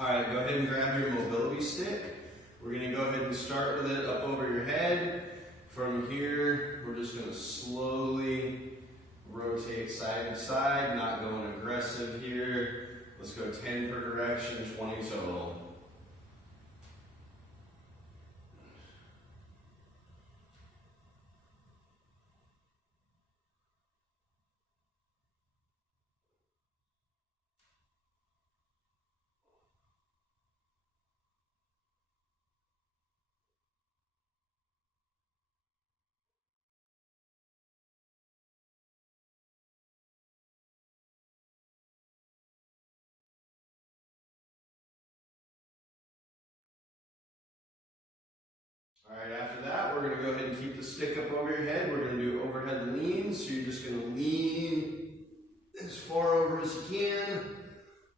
All right, go ahead and grab your mobility stick. We're going to go ahead and start with it up over your head. From here, we're just going to slowly rotate side to side, not going aggressive here. Let's go 10 per direction, 20 total. All right, after that, we're going to go ahead and keep the stick up over your head. We're going to do overhead leans. So you're just going to lean as far over as you can.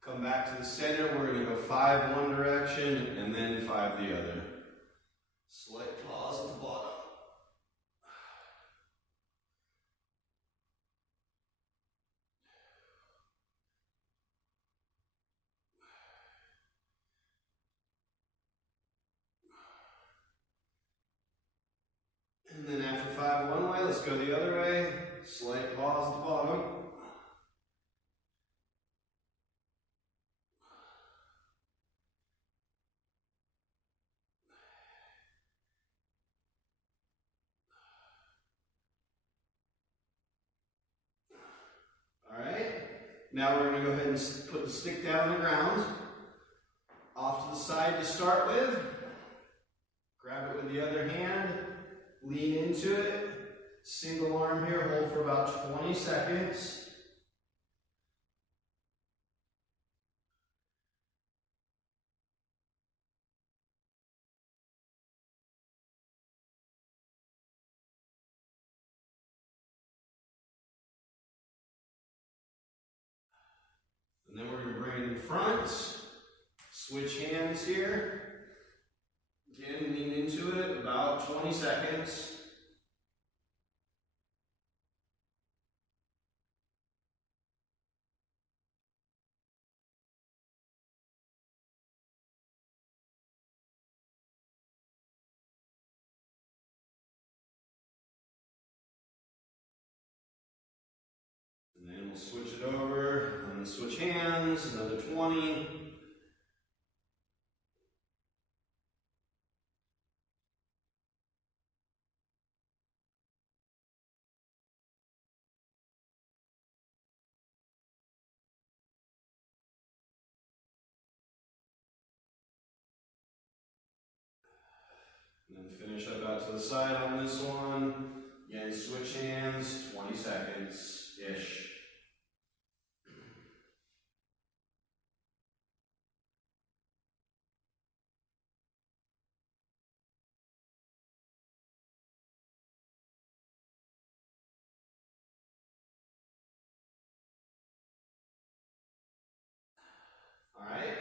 Come back to the center. We're going to go 5 one direction and then 5 the other. Slight pause at the bottom. And then after 5 one way, let's go the other way. Slight pause at the bottom. Alright, now we're going to go ahead and put the stick down on the ground. Off to the side to start with. Grab it with the other hand. Lean into it. Single arm here, hold for about 20 seconds. And then we're going to bring it in front. Switch hands here. Again, lean into it, about 20 seconds. And then we'll switch it over, and then switch hands, another 20. And then finish up out to the side on this one. Again, switch hands, 20 seconds-ish. Alright,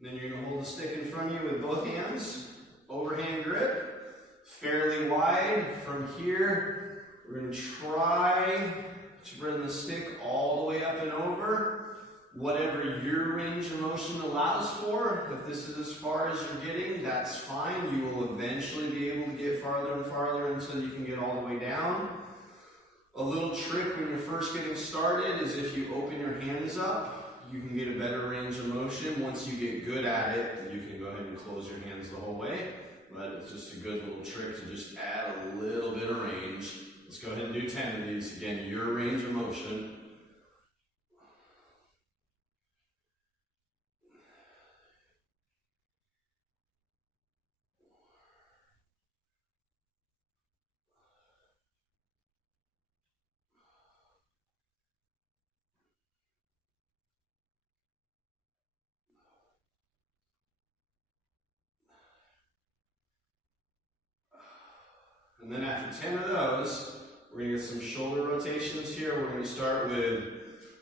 then you're going to hold the stick in front of you with both hands, overhand grip, fairly wide. From here, we're going to try to bring the stick all the way up and over. Whatever your range of motion allows for, if this is as far as you're getting, that's fine. You will eventually be able to get farther and farther until you can get all the way down. A little trick when you're first getting started is if you open your hands up, you can get a better range of motion. Once you get good at it, you can go ahead and close your hands the whole way. But it's just a good little trick to just add a little bit of range. Let's go ahead and do 10 of these. Again, your range of motion. And then after 10 of those, we're going to get some shoulder rotations here. We're going to start with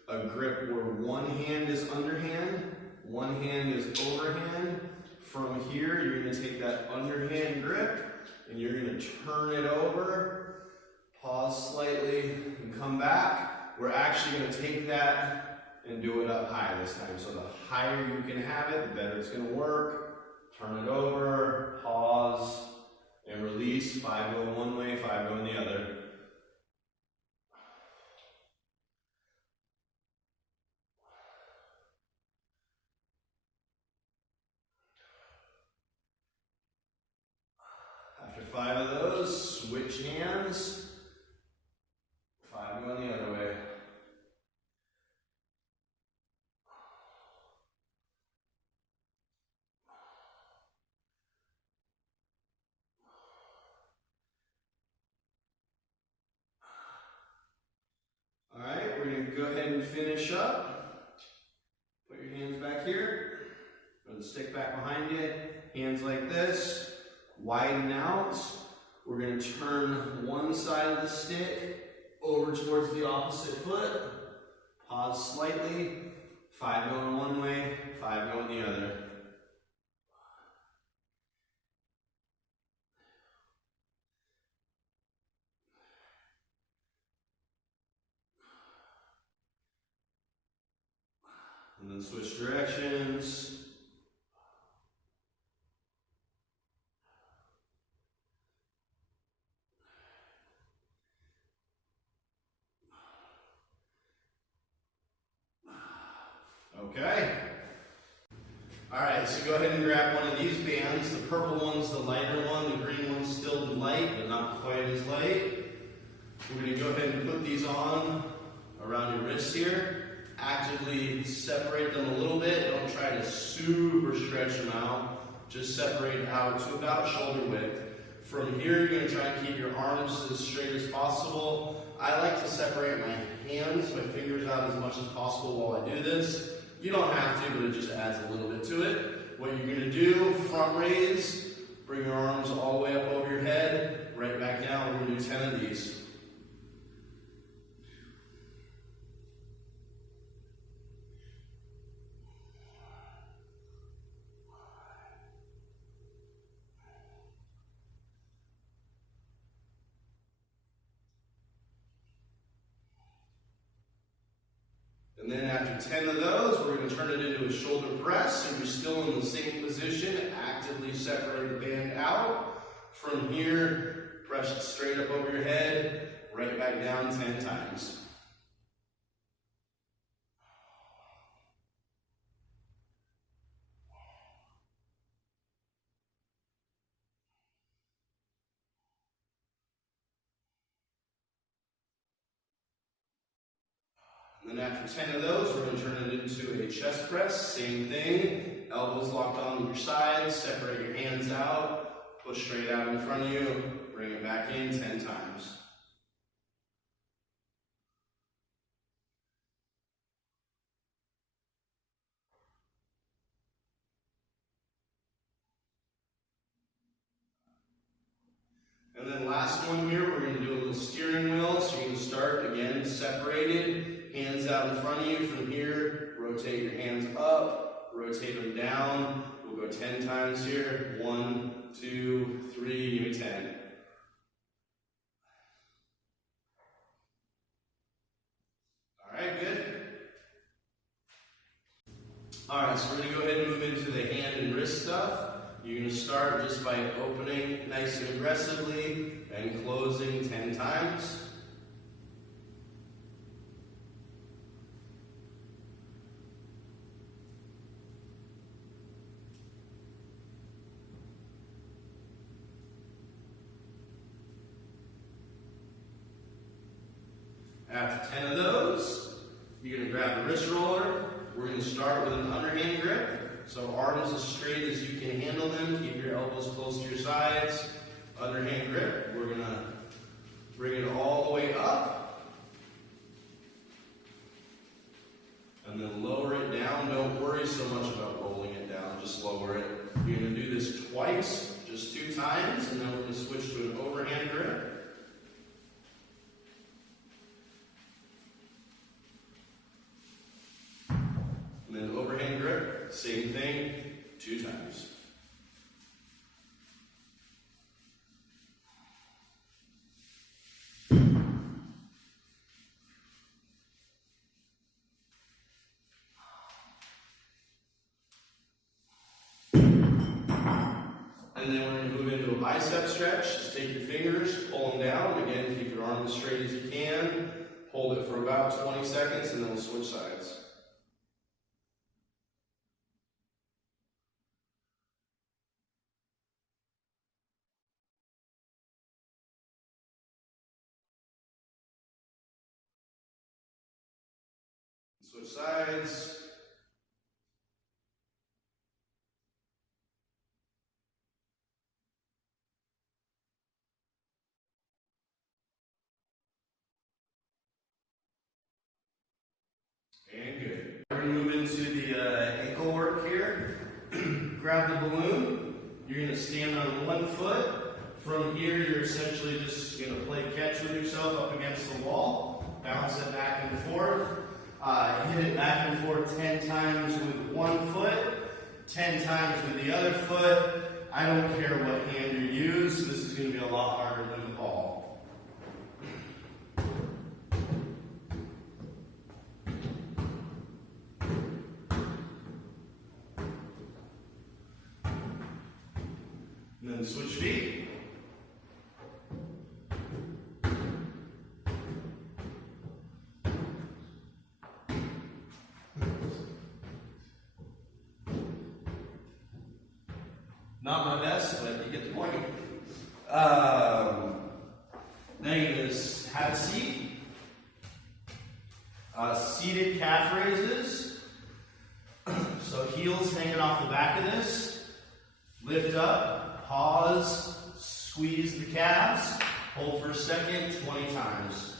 a grip where one hand is underhand, one hand is overhand. From here, you're going to take that underhand grip and you're going to turn it over, pause slightly, and come back. We're actually going to take that and do it up high this time. So the higher you can have it, the better it's going to work. Turn it over, pause, and release. 5 go one way, 5 go in the other. After 5 of those, switch hands. 5 going the other way. All right, we're going to go ahead and finish up. Put your hands back here. Put the stick back behind you. Hands like this. Widen out. We're going to turn one side of the stick over towards the opposite foot. Pause slightly. 5 going one way, 5 going the other. And then switch directions. Okay. All right, so go ahead and grab one of these bands. The purple one's the lighter one. The green one's still light, but not quite as light. We're going to go ahead and put these on around your wrists here. Actively separate them a little bit. Don't try to super stretch them out. Just separate out to about shoulder width. From here, you're going to try and keep your arms as straight as possible. I like to separate my hands, my fingers out as much as possible while I do this. You don't have to, but it just adds a little bit to it. What you're going to do, front raise, bring your arms all the way up over your head, right back down. We're going to do 10 of these. And then after 10 of those, we're going to turn it into a shoulder press. So you're still in the same position. Actively separate the band out. From here, press it straight up over your head, right back down 10 times. And then after 10 of those, we're going to turn it into a chest press. Same thing. Elbows locked onto your sides. Separate your hands out. Push straight out in front of you. Bring it back in 10 times. And then last one here, we're going to do a little steering wheel. So you're going to start, again, separated. Hands out in front of you. From here, rotate your hands up, rotate them down. We'll go 10 times here. 1, 2, 3, give me 10. All right, good. All right, so we're going to go ahead and move into the hand and wrist stuff. You're going to start just by opening nice and aggressively and closing 10 times. After 10 of those, you're going to grab the wrist roller. We're going to start with an underhand grip. So arms as straight as you can handle them. Keep your elbows close to your sides. Underhand grip. We're going to bring it all the way up. And then lower it down. Don't worry so much about rolling it down. Just lower it. You're going to do this twice, just 2 times, and then we're going to switch to an overhand grip. And then overhand grip, same thing, 2 times. And then we're going to move into a bicep stretch. Just take your fingers, pull them down. Again, keep your arms as straight as you can. Hold it for about 20 seconds, and then we'll switch sides. Switch sides. And good. We're going to move into the ankle work here. Grab the balloon. You're going to stand on one foot. From here, you're essentially just going to play catch with yourself up against the wall. Bounce it back and forth. Hit it back and forth 10 times with one foot, 10 times with the other foot. I don't care what hand you use. This is going to be a lot harder than the ball. And then switch feet. Not my best, but you get the point. Now you're going to have a seat. Seated calf raises. So heels hanging off the back of this. Lift up, pause, squeeze the calves. Hold for a second, 20 times.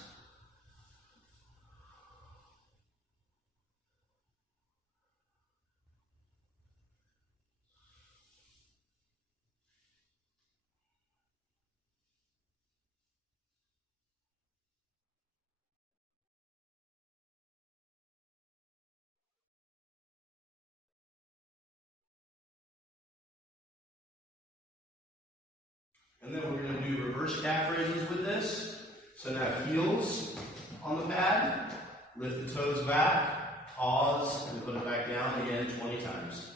And then we're going to do reverse calf raises with this. So now heels on the pad, lift the toes back, pause, and put it back down again 20 times.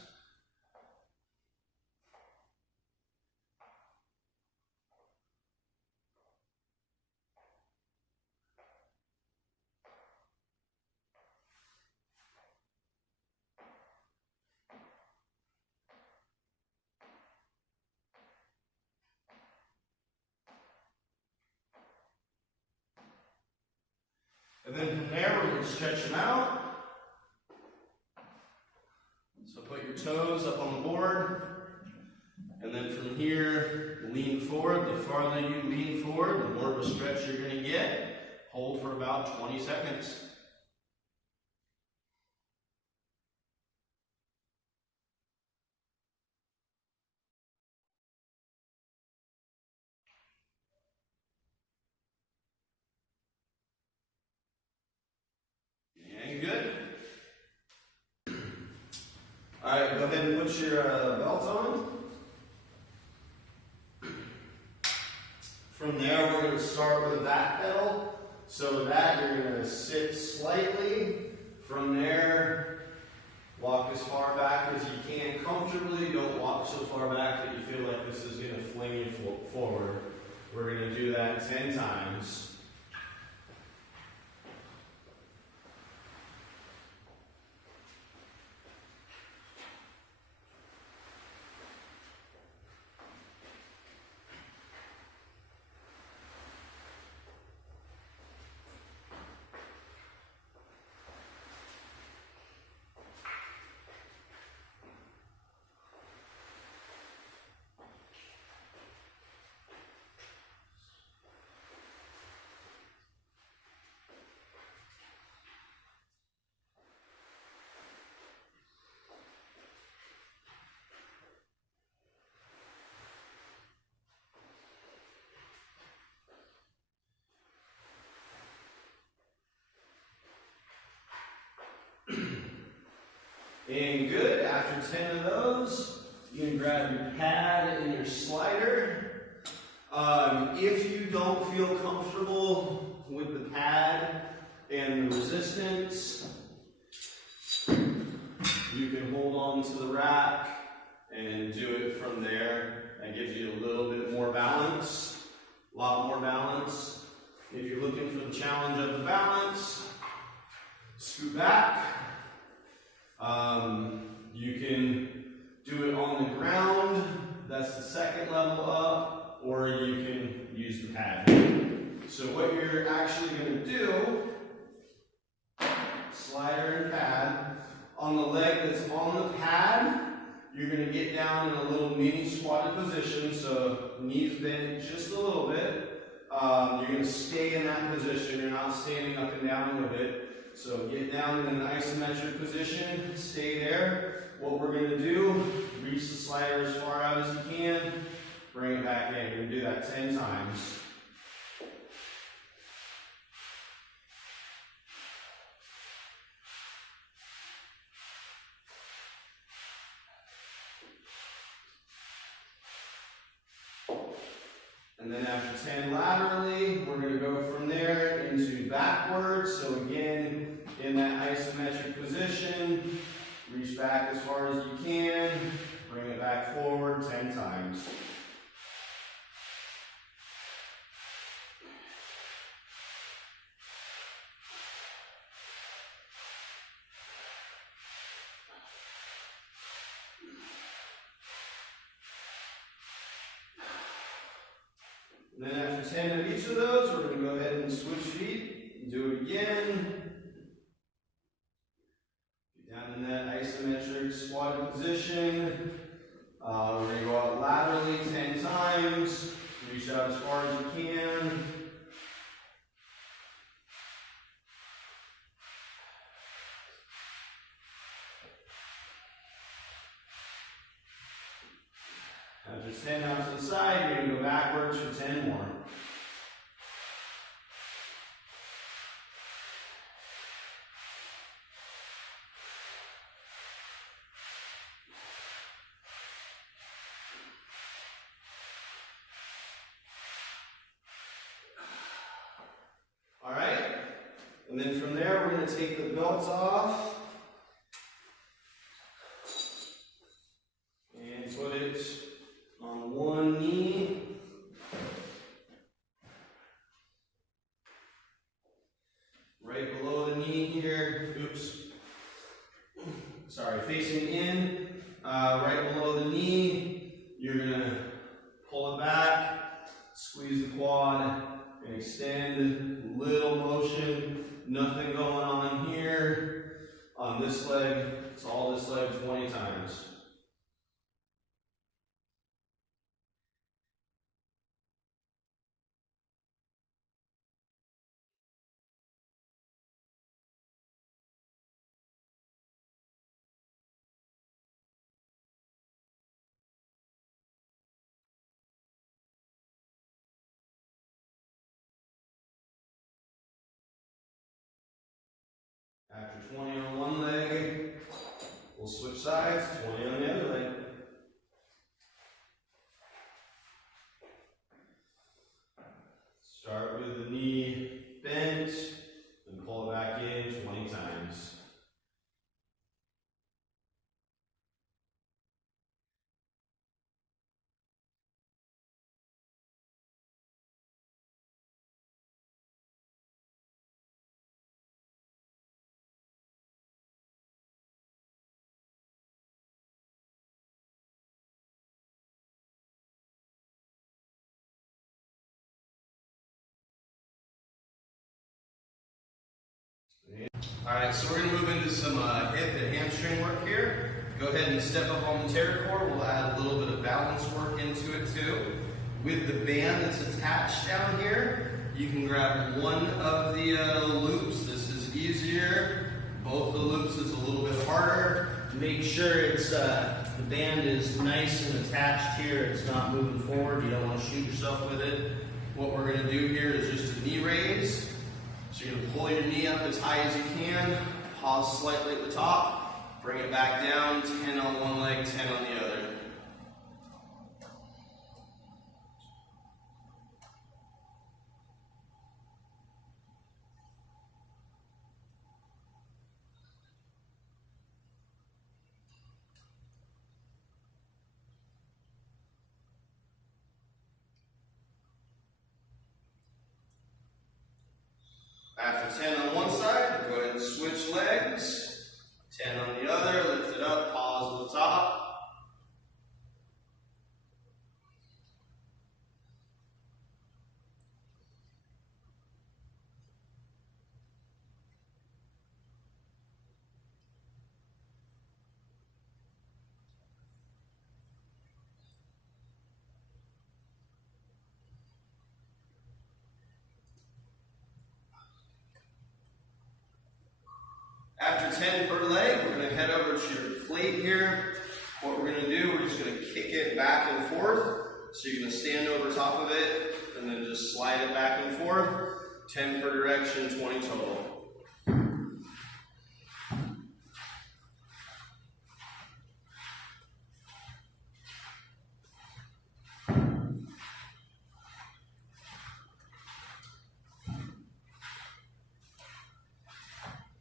And then from there, we're going to stretch them out. So put your toes up on the board. And then from here, lean forward. The farther you lean forward, the more of a stretch you're going to get. Hold for about 20 seconds. Good. All right, go ahead and put your belt on. From there, we're going to start with a back pedal. So with that, you're going to sit slightly. From there, walk as far back as you can comfortably. Don't walk so far back that you feel like this is going to fling you forward. We're going to do that 10 times. And good. After 10 of those, you can grab your pad and your slider. If you don't feel comfortable with the pad and the resistance, you can hold on to the rack and do it from there. That gives you a little bit more balance, a lot more balance. If you're looking for the challenge of the balance, scoot back. You can do it on the ground, that's the second level up, or you can use the pad. So what you're actually going to do, slider and pad, on the leg that's on the pad, you're going to get down in a little mini squatted position, so knees bent just a little bit. You're going to stay in that position, you're not standing up and down with it. So get down in an isometric position, stay there. What we're going to do, reach the slider as far out as you can, bring it back in. You're going to do that 10 times. And then after 10 laterally, we're going to go from there into backwards. So again, in that isometric position, reach back as far as you can, bring it back forward 10 times. And then after 10 of each of those, we're going to go ahead and switch feet and do it again. Get down in that isometric squatted position. We're going to go out laterally 10 times. Reach out as far as you can. After 10 out to the side, you're going to go backwards for 10 more. All right, and then from there, we're going to take the belts off and put it on one knee. Right below the knee here, oops, sorry, facing in, right below the knee, you're going to pull it back, squeeze the quad, and extend, little motion, nothing going on here. On this leg, it's all this leg 20 times. After 20 on one leg, we'll switch sides, 20 on the other leg. Start with the knee bent, and pull it back in 20 times. Alright, so we're going to move into some hip and hamstring work here. Go ahead and step up on the TerraCore. We'll add a little bit of balance work into it too. With the band that's attached down here, you can grab one of the loops. This is easier. Both the loops is a little bit harder. Make sure it's the band is nice and attached here. It's not moving forward. You don't want to shoot yourself with it. What we're going to do here is just a knee raise. So you're going to pull your knee up as high as you can, pause slightly at the top, bring it back down, 10 on one leg, 10 on the other. After 10 on one side, go ahead and switch legs. 10 on the other, lift it up, pause at the top. After 10 per leg, we're going to head over to your plate here. What we're going to do, we're just going to kick it back and forth. So you're going to stand over top of it and then just slide it back and forth. 10 per direction, 20 total.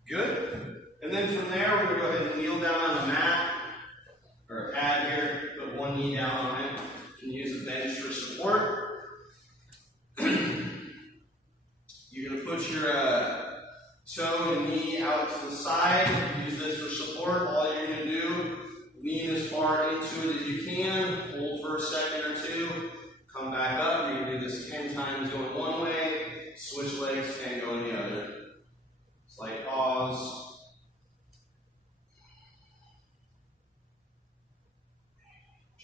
Good. And then from there, we're going to go ahead and kneel down on a mat or a pad here. Put one knee down on it. You can use a bench for support. You're going to put your toe and knee out to the side. Use this for support. All you're going to do, lean as far into it as you can. Hold for a second or two. Come back up. You're going to do this 10 times going one way. Switch legs, 10 going the other. Slight pause.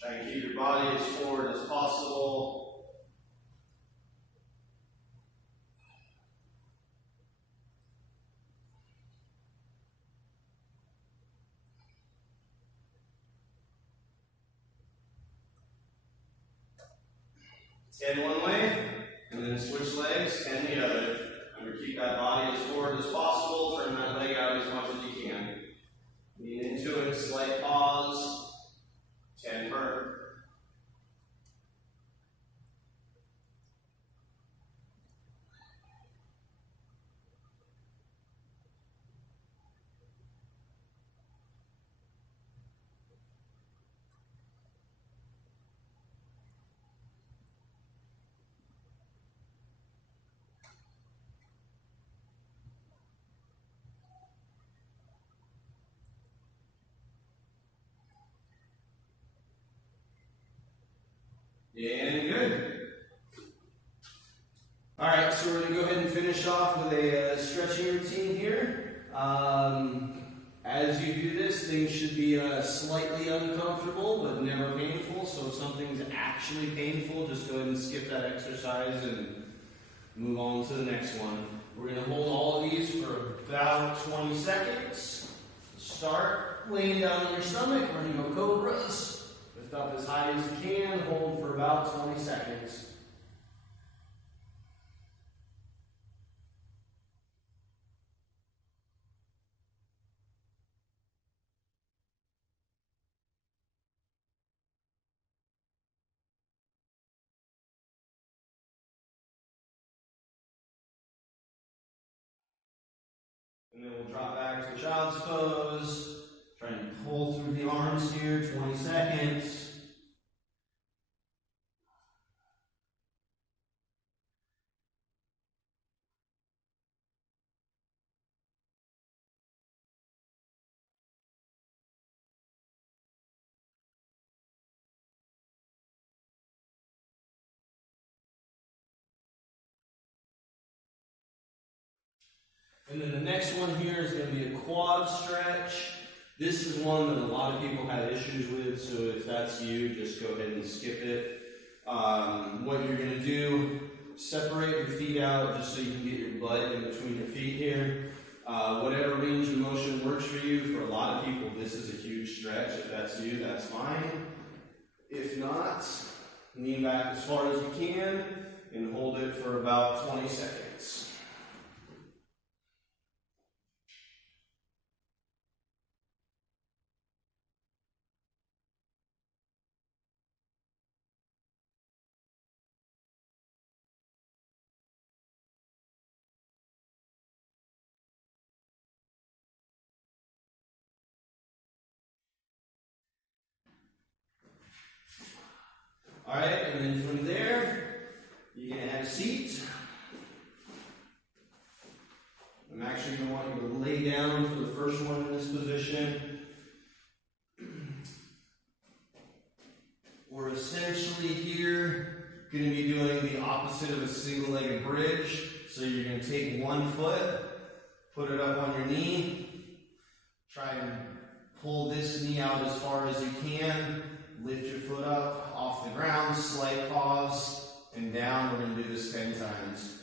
Try to keep your body as forward as possible. Ten one way, and then switch legs, 10 the other. Remember, keep that body as forward as possible. Turn that leg out as much as you can. Lean into it, slight pause. 10 per. And good. All right, so we're going to go ahead and finish off with a stretching routine here. As you do this, things should be slightly uncomfortable, but never painful. So if something's actually painful, just go ahead and skip that exercise and move on to the next one. We're going to hold all of these for about 20 seconds. Start laying down on your stomach. We're going to go cobras. Lift up as high as you can, hold for about 20 seconds. And then we'll drop back to child's pose. Try and pull through the arms here, 20 seconds. And then the next one here is going to be a quad stretch. This is one that a lot of people have issues with, so if that's you, just go ahead and skip it. What you're going to do, separate your feet out just so you can get your butt in between your feet here. Whatever range of motion works for you. For a lot of people, this is a huge stretch. If that's you, that's fine. If not, lean back as far as you can and hold it for about 20 seconds. All right, and then from there, you're going to have a seat. actually going to want you to lay down for the first one in this position. We're essentially here going to be doing the opposite of a single-legged bridge. So you're going to take one foot, put it up on your knee, try and pull this knee out as far as you can, lift your foot up off the ground, slight pause, and down. We're going to do this 10 times.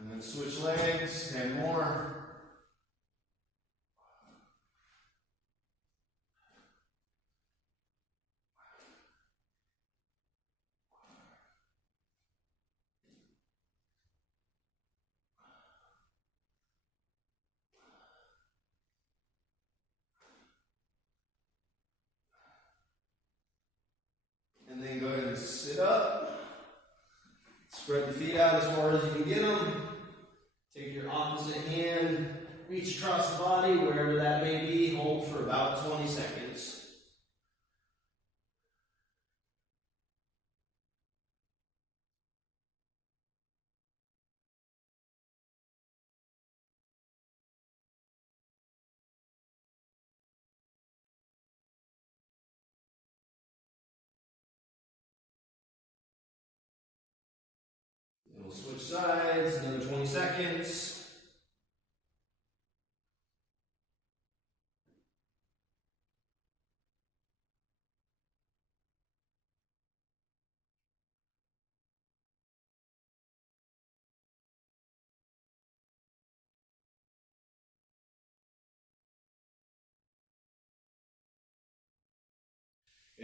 And then switch legs, 10 more. And then go ahead and sit up. Spread the feet out as far as you can get them. Take your opposite hand, reach across the body, wherever that may be. Hold for about 20 seconds. And we'll switch sides, another 20 seconds.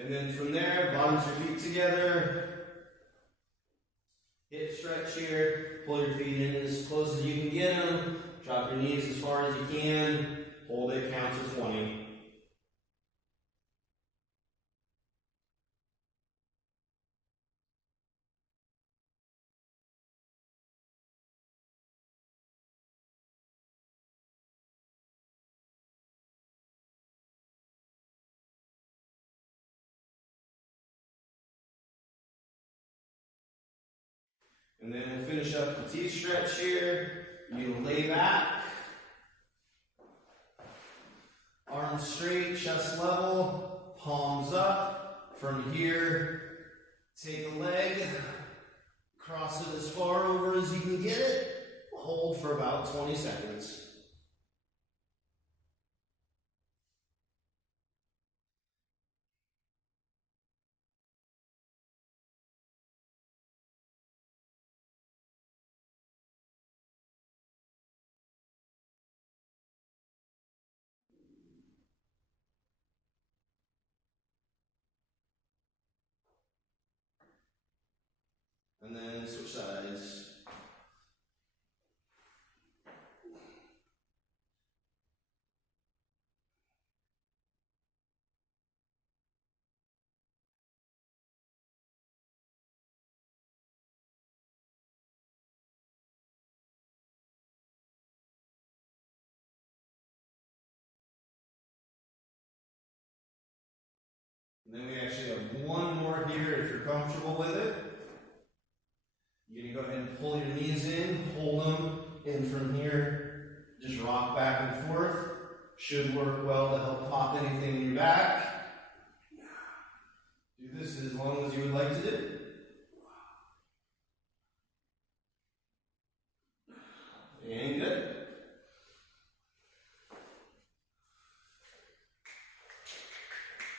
And then from there, bottoms your feet together. Hip stretch here. Pull your feet in as close as you can get them. Drop your knees as far as you can. Hold it, count to 20. And then we'll finish up the T-stretch here. You lay back. Arms straight, chest level, palms up. From here, take a leg, cross it as far over as you can get it. Hold for about 20 seconds. And then switch sides. And then we actually have one more here if you're comfortable with it. You're going to go ahead and pull your knees in, hold them, and from here, just rock back and forth. Should work well to help pop anything in your back. Do this as long as you would like to do.